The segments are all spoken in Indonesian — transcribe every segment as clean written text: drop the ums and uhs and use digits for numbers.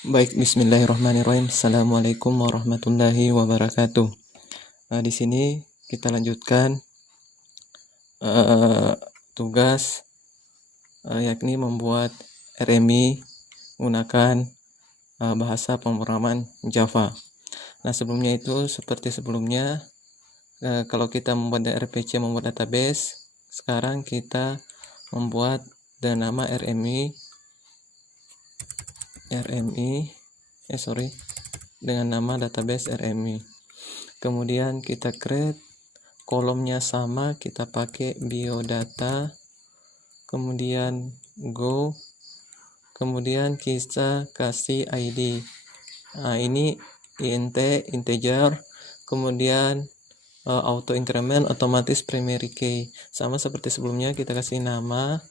Baik, bismillahirrahmanirrahim. Assalamualaikum warahmatullahi wabarakatuh. Di sini kita lanjutkan tugas yakni membuat RMI menggunakan bahasa pemrograman Java. Nah, sebelumnya itu seperti sebelumnya, kalau kita membuat RPC, membuat database, sekarang kita membuat dengan nama dengan nama database RMI. Kemudian kita create kolomnya sama, kita pakai biodata, kemudian go, kemudian kita kasih ID. Ini int integer, kemudian auto increment otomatis primary key, sama seperti sebelumnya. Kita kasih nama,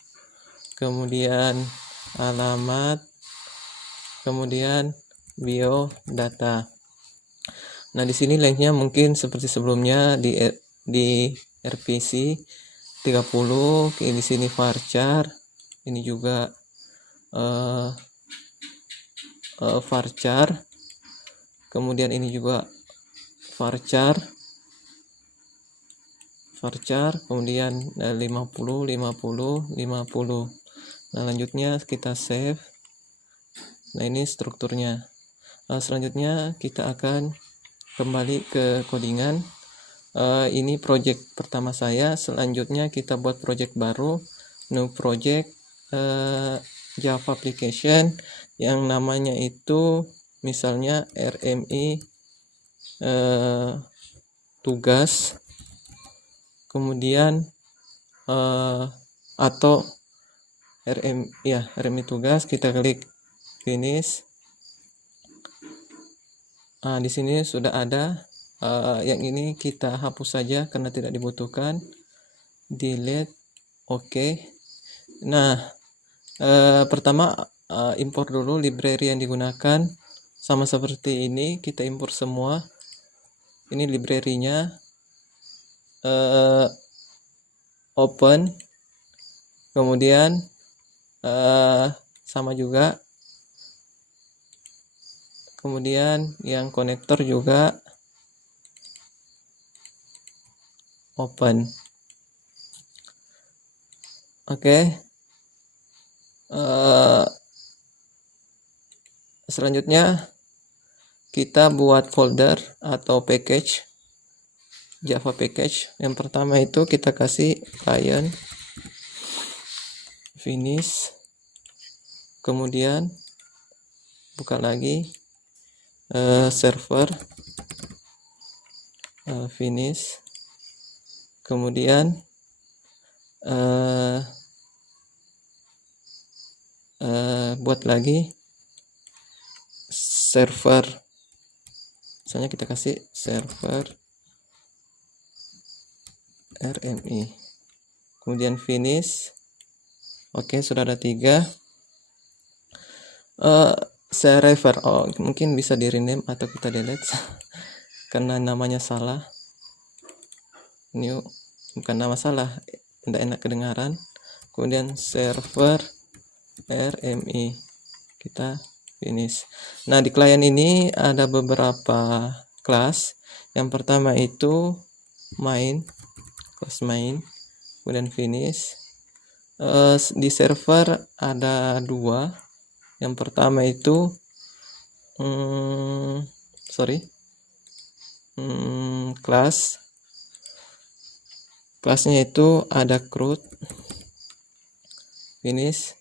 kemudian alamat, kemudian biodata. Nah, di sini lengthnya mungkin seperti sebelumnya di RPC 30, di sini varchar, ini juga varchar, kemudian ini juga varchar, kemudian 50. Nah, lanjutnya kita save. Nah, ini strukturnya. Selanjutnya kita akan kembali ke codingan. Ini project pertama saya. Selanjutnya kita buat project baru, new project, Java application yang namanya itu misalnya RMI tugas, kemudian atau RMI tugas. Kita klik finish. Di sini sudah ada. Yang ini kita hapus saja karena tidak dibutuhkan. Delete. Oke. Nah, pertama import dulu library yang digunakan. Sama seperti ini, kita import semua. Ini library-nya, open, kemudian sama juga, kemudian yang konektor juga open. Oke. Selanjutnya kita buat folder atau package, Java package. Yang pertama itu kita kasih client, finish, kemudian buka lagi server, finish, kemudian buat lagi server, misalnya kita kasih server RMI, kemudian finish. Oke, sudah ada 3. Server, mungkin bisa di rename atau kita delete karena namanya salah. New, bukan nama salah, tidak enak kedengaran. Kemudian server RMI, kita finish. Nah, di client ini ada beberapa kelas. Yang pertama itu main, kelas main, kemudian finish. Di server ada 2. Yang pertama itu kelasnya itu ada CRUD, finish.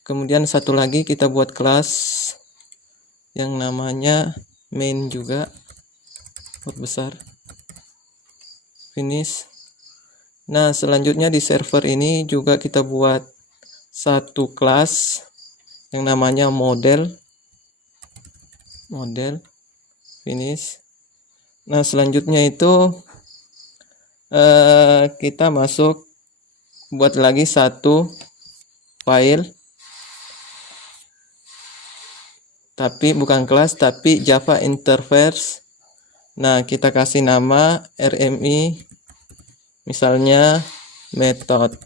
Kemudian satu lagi kita buat kelas yang namanya main juga, buat besar, finish. Nah, selanjutnya di server ini juga kita buat satu kelas yang namanya model, finish. Nah, selanjutnya itu kita masuk buat lagi satu file, tapi bukan kelas, tapi Java interface. Nah, kita kasih nama RMI, misalnya method,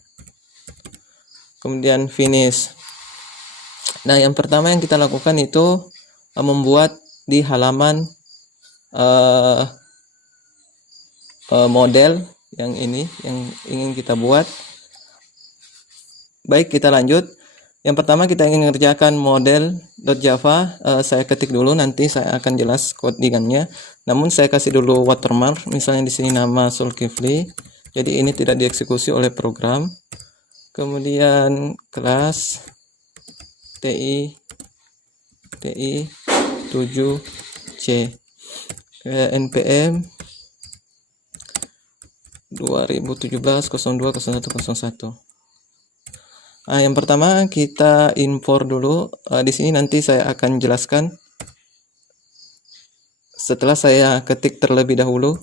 kemudian finish. Nah, yang pertama yang kita lakukan itu membuat di halaman model yang ini yang ingin kita buat. Baik, kita lanjut. Yang pertama kita ingin mengerjakan model.java. Saya ketik dulu, nanti saya akan jelas codingannya. Namun saya kasih dulu watermark, misalnya di sini nama Zulkifli. Jadi ini tidak dieksekusi oleh program. Kemudian kelas TI 7C npm 2017 02 01 01. Yang pertama kita import dulu. Di sini nanti saya akan jelaskan setelah saya ketik terlebih dahulu.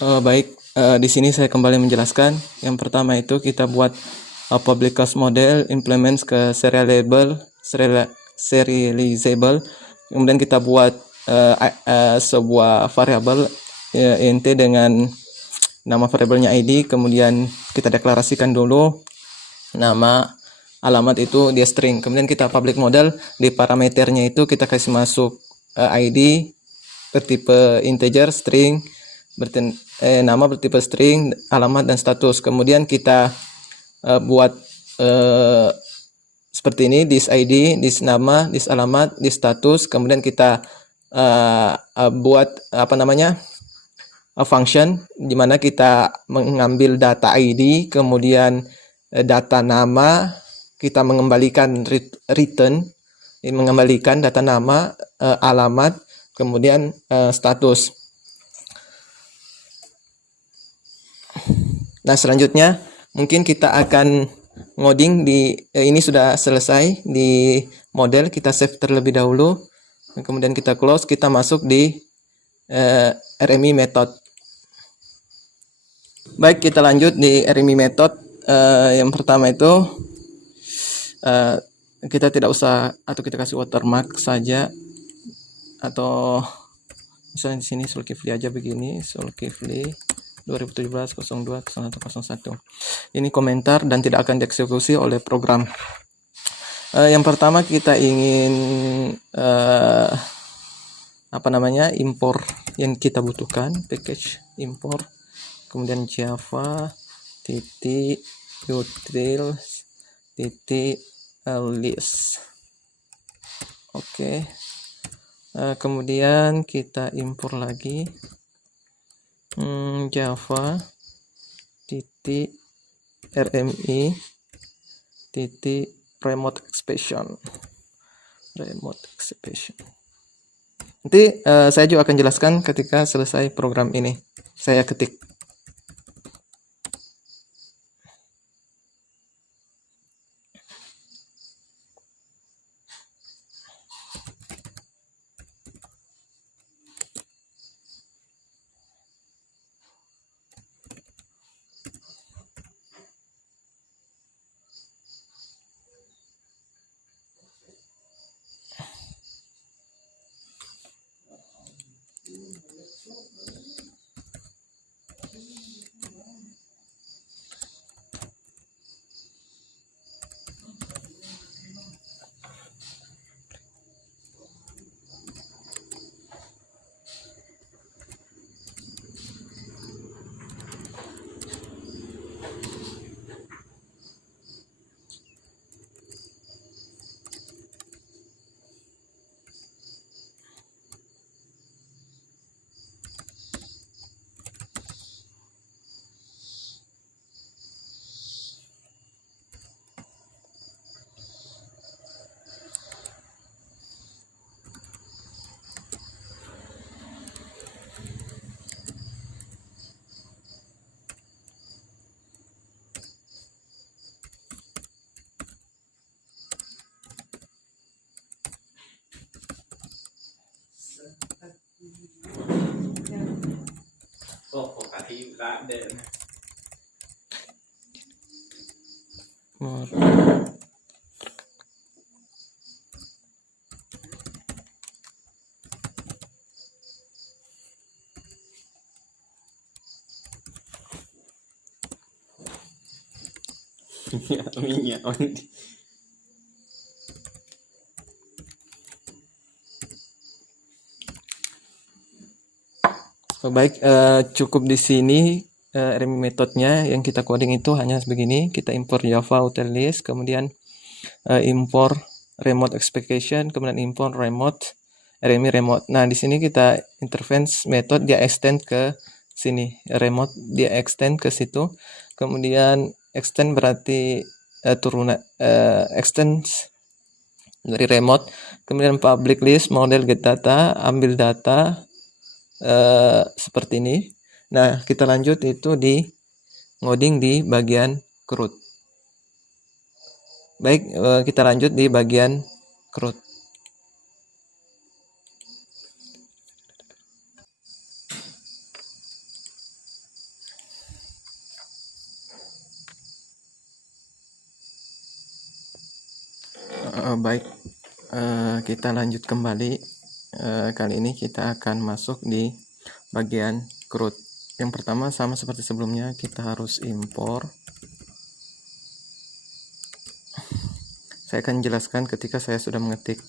Baik, di sini saya kembali menjelaskan. Yang pertama itu kita buat public class model, implements ke serializable. Kemudian kita buat sebuah variabel int dengan nama variabelnya id. Kemudian kita deklarasikan dulu nama, alamat itu dia string. Kemudian kita public model, di parameternya itu kita kasih masuk id bertipe integer, string nama bertipe string, alamat dan status. Kemudian kita buat seperti ini, this id, this nama, this alamat, this status. Kemudian kita buat function di mana kita mengambil data id, kemudian data nama, kita mengembalikan return, mengembalikan data nama, alamat, kemudian status. Nah, selanjutnya mungkin kita akan ngoding di ini sudah selesai di model, kita save terlebih dahulu, kemudian kita close, kita masuk di RMI method. Baik, kita lanjut di RMI method. Yang pertama itu kita tidak usah, atau kita kasih watermark saja, atau misalnya di sini Zulkifli aja begini, Zulkifli 2017-02-0101. Ini komentar dan tidak akan dieksekusi oleh program. Yang pertama kita ingin impor yang kita butuhkan, package impor, kemudian java titik utils titik list. Oke. Kemudian kita impor lagi java titik rmi titik remote expression. Nanti saya juga akan jelaskan ketika selesai program ini. Saya ketik. Minyak. Baik, cukup di sini RMI metodenya. Yang kita coding itu hanya begini. Kita import java utils, kemudian import remote expectation, kemudian import remote RMI remote. Nah, di sini kita interference method, dia extend ke sini, remote dia extend ke situ. Kemudian extend berarti extend dari remote. Kemudian public list, model get data, ambil data seperti ini. Nah, kita lanjut itu di ngoding di bagian CRUD. Baik, kita lanjut di bagian CRUD. baik, kita lanjut kembali. Kali ini kita akan masuk di bagian CRUD. Yang pertama, sama seperti sebelumnya, kita harus impor. Saya akan jelaskan ketika saya sudah mengetik.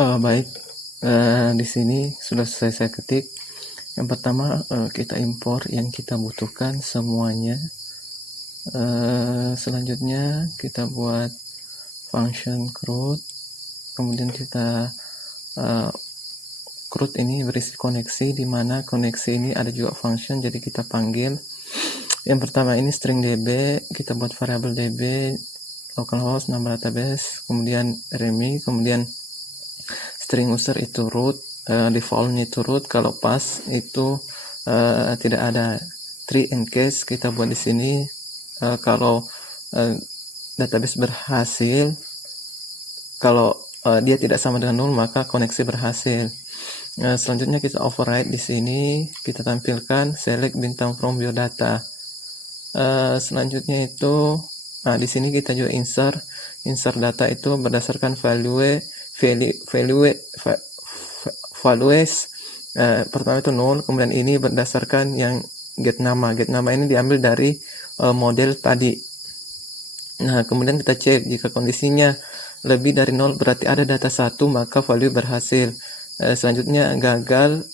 Baik, di sini sudah selesai saya ketik. Yang pertama, kita impor yang kita butuhkan semuanya. Selanjutnya kita buat function CRUD, kemudian kita CRUD ini berisi koneksi, di mana koneksi ini ada juga function, jadi kita panggil. Yang pertama ini string db, kita buat variabel db localhost nama database, kemudian readme, kemudian string user itu root, defaultnya itu root, kalau pas itu tidak ada. Tree in case kita buat di sini, kalau database berhasil, kalau dia tidak sama dengan null maka koneksi berhasil. Selanjutnya kita override di sini, kita tampilkan select bintang from biodata. Selanjutnya itu di sini kita juga insert data itu berdasarkan values. Pertama itu null, kemudian ini berdasarkan yang get nama ini diambil dari model tadi. Nah, kemudian kita cek jika kondisinya lebih dari 0 berarti ada data 1 maka value berhasil. Selanjutnya gagal,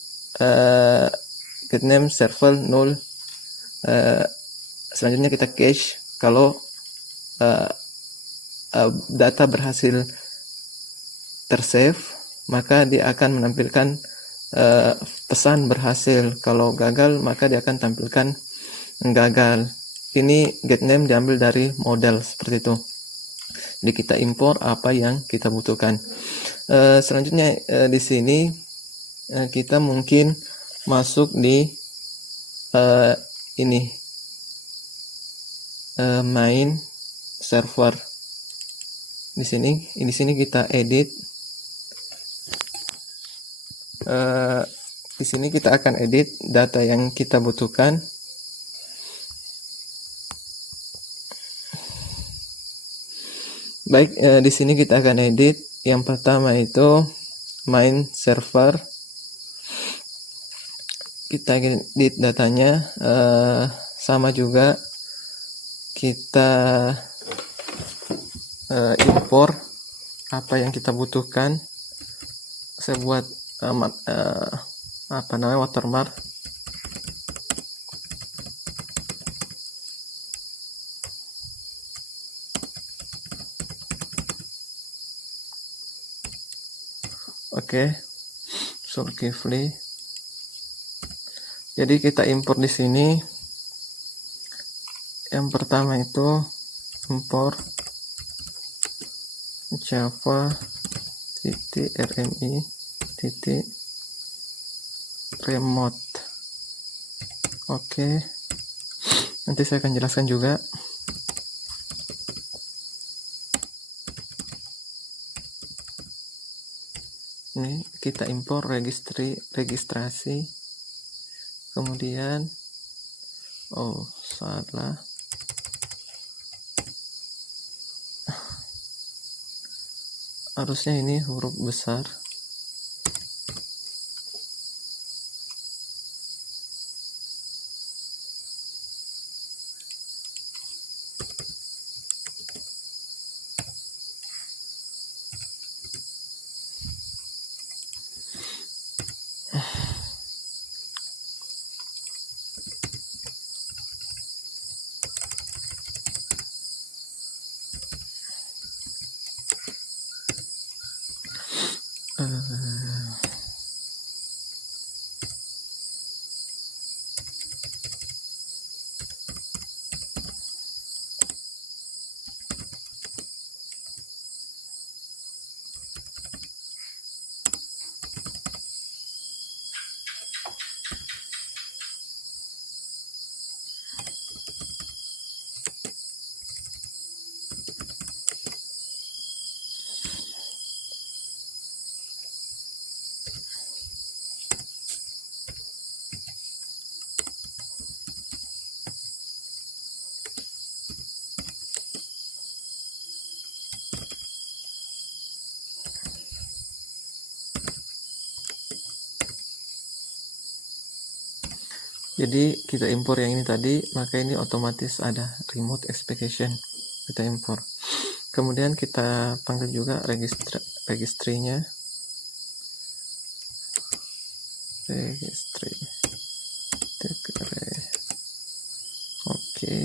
get name server 0. Selanjutnya kita cache kalau data berhasil tersave, maka dia akan menampilkan pesan berhasil. Kalau gagal maka dia akan tampilkan gagal. Ini get name diambil dari model seperti itu. Jadi kita impor apa yang kita butuhkan. Selanjutnya di sini kita mungkin masuk di ini main server. Di sini kita edit. Di sini kita akan edit data yang kita butuhkan. Baik, di sini kita akan edit. Yang pertama itu main server. Kita edit datanya, sama juga kita impor apa yang kita butuhkan. Saya buat watermark. Oke, Zulkifli. Jadi kita impor di sini. Yang pertama itu impor java .rmi .remote. Oke, nanti saya akan jelaskan juga. Ini kita impor registrasi, kemudian salah, harusnya ini huruf besar. Jadi kita impor yang ini tadi, maka ini otomatis ada remote expectation, kita impor. Kemudian kita panggil juga registrinya. registry oke,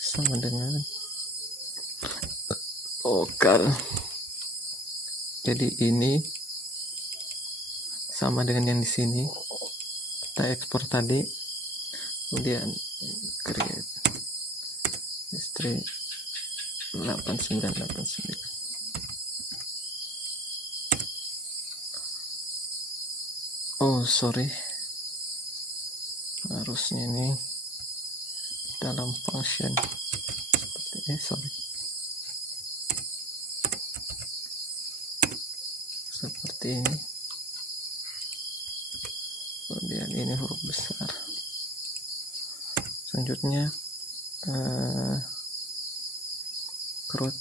sama dengan lokal. Jadi ini sama dengan yang di sini kita ekspor tadi, kemudian create history 8989. Oh sorry, harusnya ini dalam function seperti ini, kemudian ini huruf besar. Selanjutnya CRUD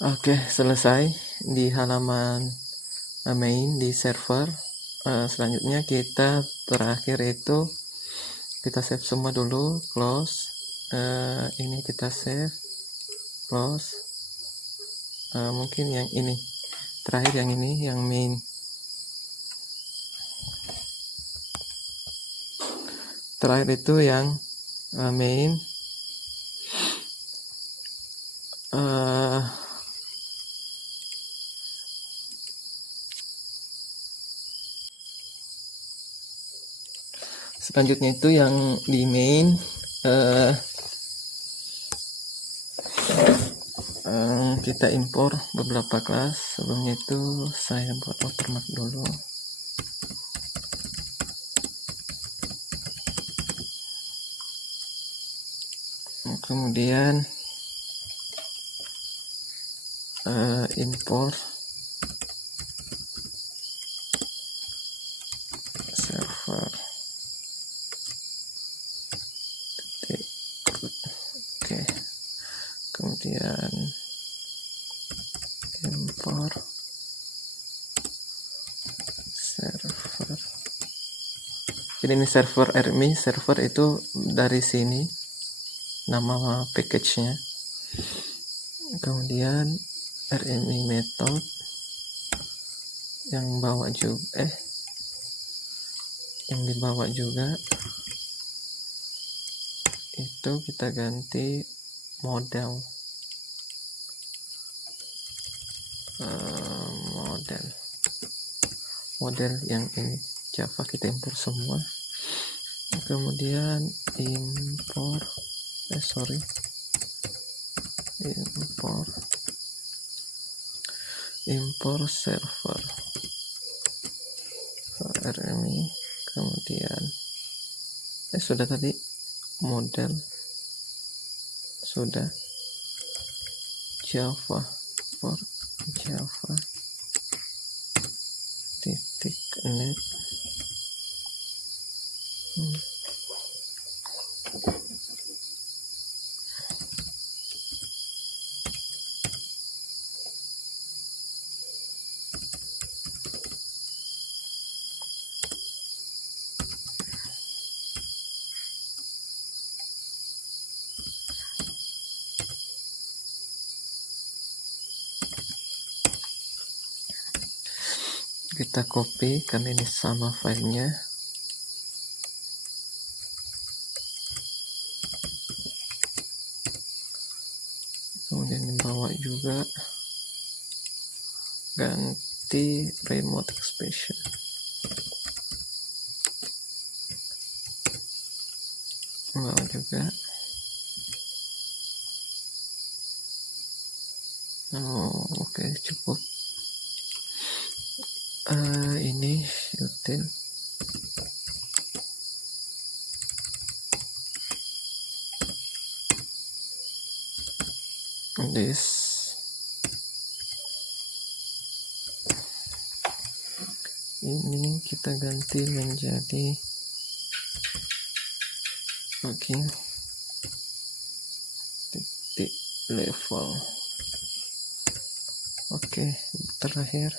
Oke, selesai di halaman main di server. Selanjutnya kita terakhir itu kita save semua dulu, close. Ini kita save, close. Mungkin yang ini terakhir, yang ini yang main. Terakhir itu yang main. Selanjutnya itu yang di main, kita impor beberapa kelas. Sebelumnya itu saya buat watermark dulu. Kemudian import server. Oke, kemudian import server. Jadi ini server RMI, server itu dari sini nama package-nya. Kemudian RMI method yang bawa juga yang dibawa juga itu kita ganti model yang ini Java, kita impor semua. Kemudian impor server RMI. Kemudian sudah tadi model sudah Java for Java .net. kita copy karena ini sama filenya. Kemudian dibawa juga, ganti remote expression. Bawa juga. Oke, cukup. Ini util. This. Ini kita ganti menjadi titik level. Oke, terakhir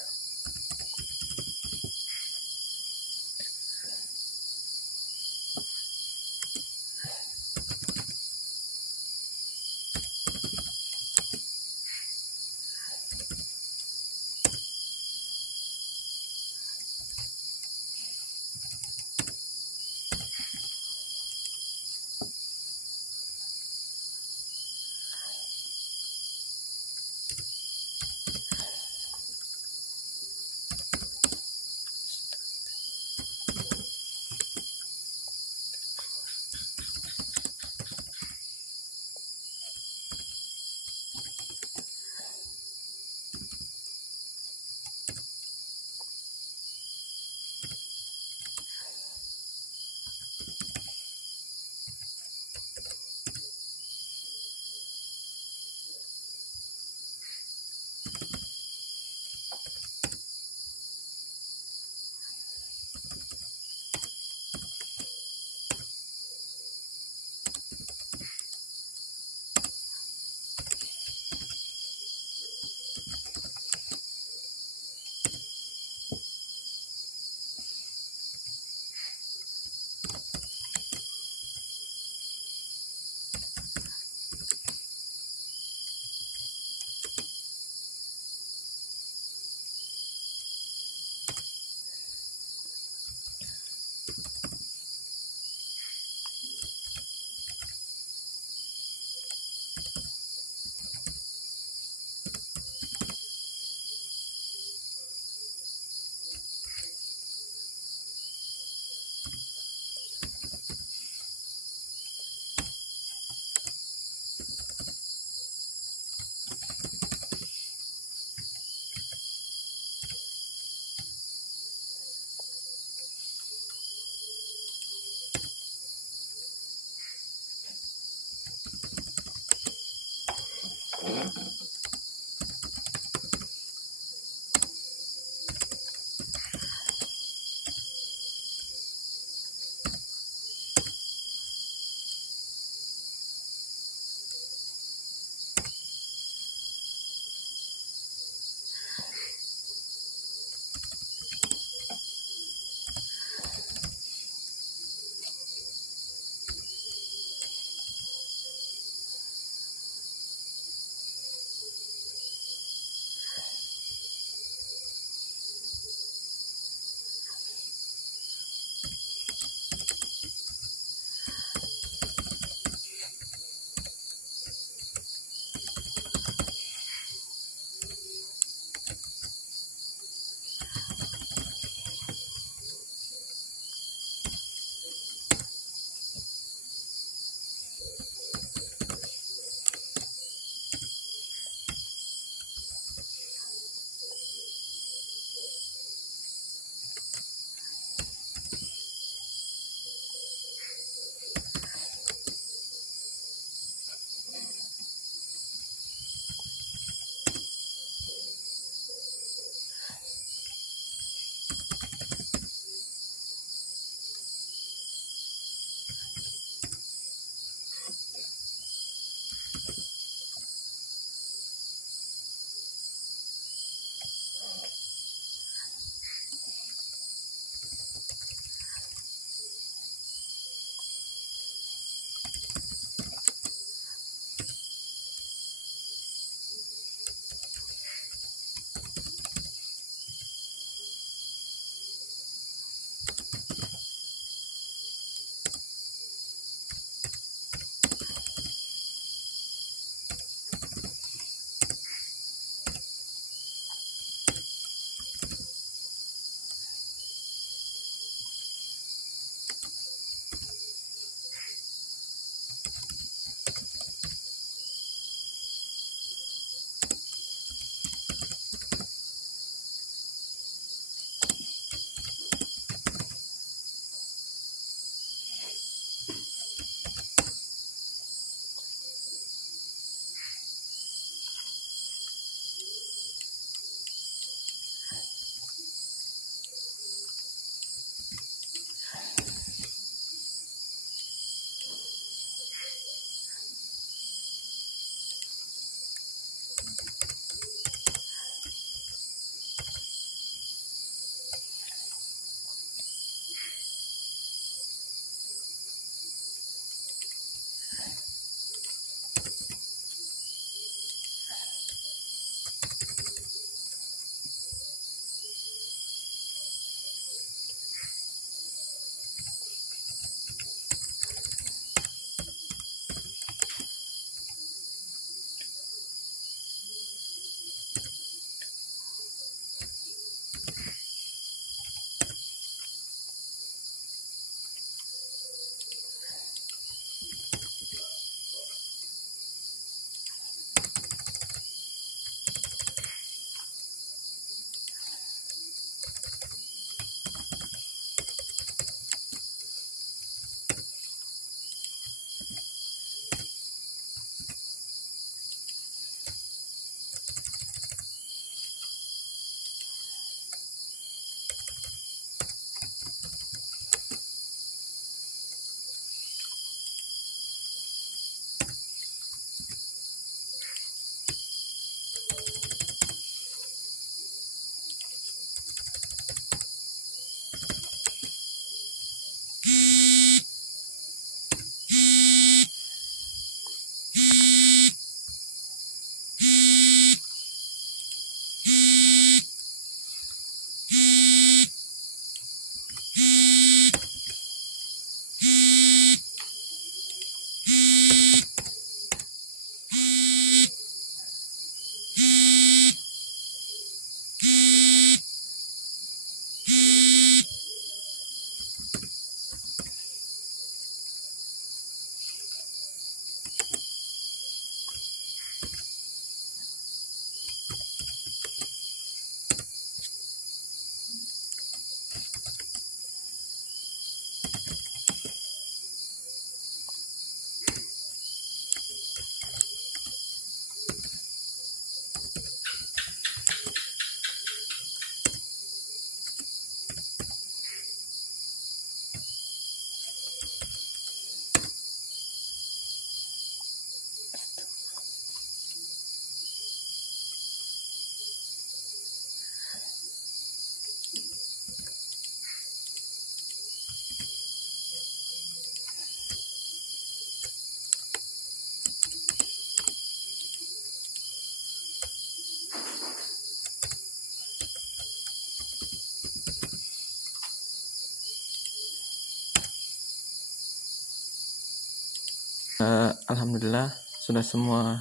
Alhamdulillah sudah semua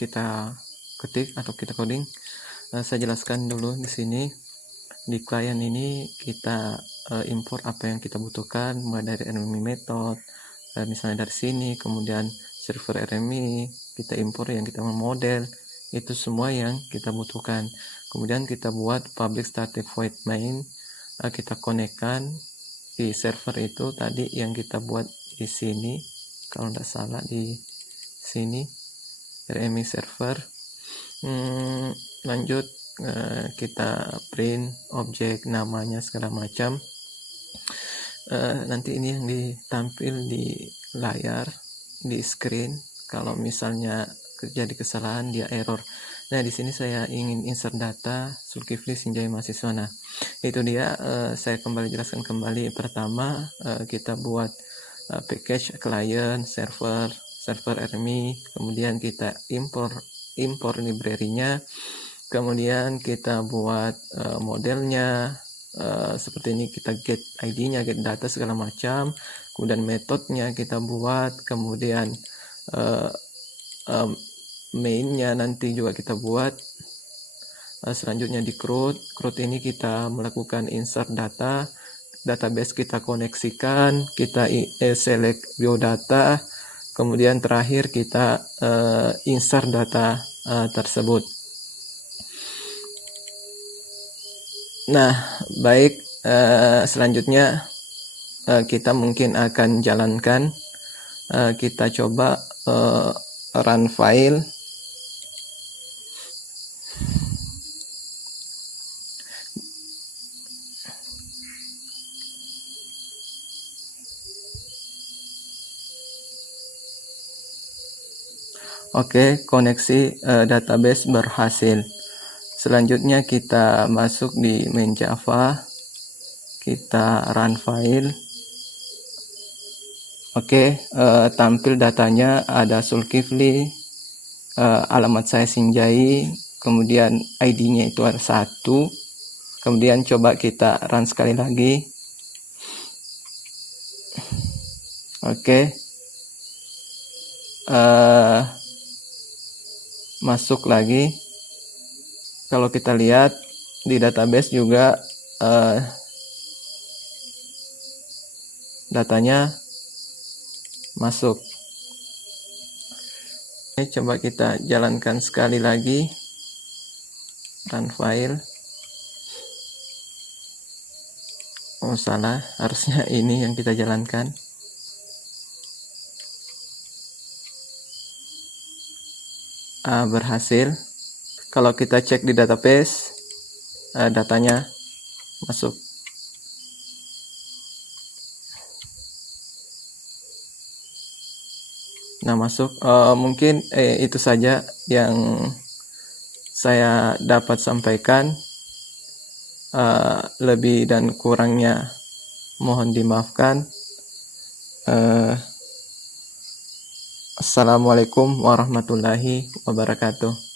kita ketik atau kita coding. Saya jelaskan dulu di sini. Di klien ini kita import apa yang kita butuhkan, mulai dari RMI method, misalnya dari sini, kemudian server RMI, kita import yang kita mau model, itu semua yang kita butuhkan. Kemudian kita buat public static void main, kita konekkan di server itu tadi yang kita buat di sini, kalau tidak salah di sini RMI server. Lanjut kita print objek, namanya segala macam. Nanti ini yang ditampil di layar, di screen. Kalau misalnya terjadi kesalahan, dia error. Nah, di sini saya ingin insert data Zulkifli Sinjai mahasiswa. Nah, itu dia. Saya kembali jelaskan kembali. Pertama, kita buat package client, server RMI, kemudian kita import library-nya, kemudian kita buat modelnya seperti ini, kita get ID-nya, get data segala macam, kemudian metodenya kita buat, kemudian main-nya nanti juga kita buat. Selanjutnya di CRUD ini kita melakukan insert data, database kita koneksikan, kita select biodata, kemudian terakhir kita insert data tersebut. Nah, baik, selanjutnya kita mungkin akan jalankan, kita coba run file. Oke, koneksi database berhasil. Selanjutnya kita masuk di main Java, kita run file. Oke, tampil datanya ada Zulkifli, alamat saya Sinjai, kemudian ID-nya itu ada 1. Kemudian coba kita run sekali lagi. Oke. Masuk lagi. Kalau kita lihat di database juga datanya masuk. Coba kita jalankan sekali lagi, run file. Oh salah, harusnya ini yang kita jalankan. Berhasil. Kalau kita cek di database, datanya masuk. Nah, masuk. Mungkin itu saja yang saya dapat sampaikan. Lebih dan kurangnya mohon dimaafkan. Assalamualaikum warahmatullahi wabarakatuh.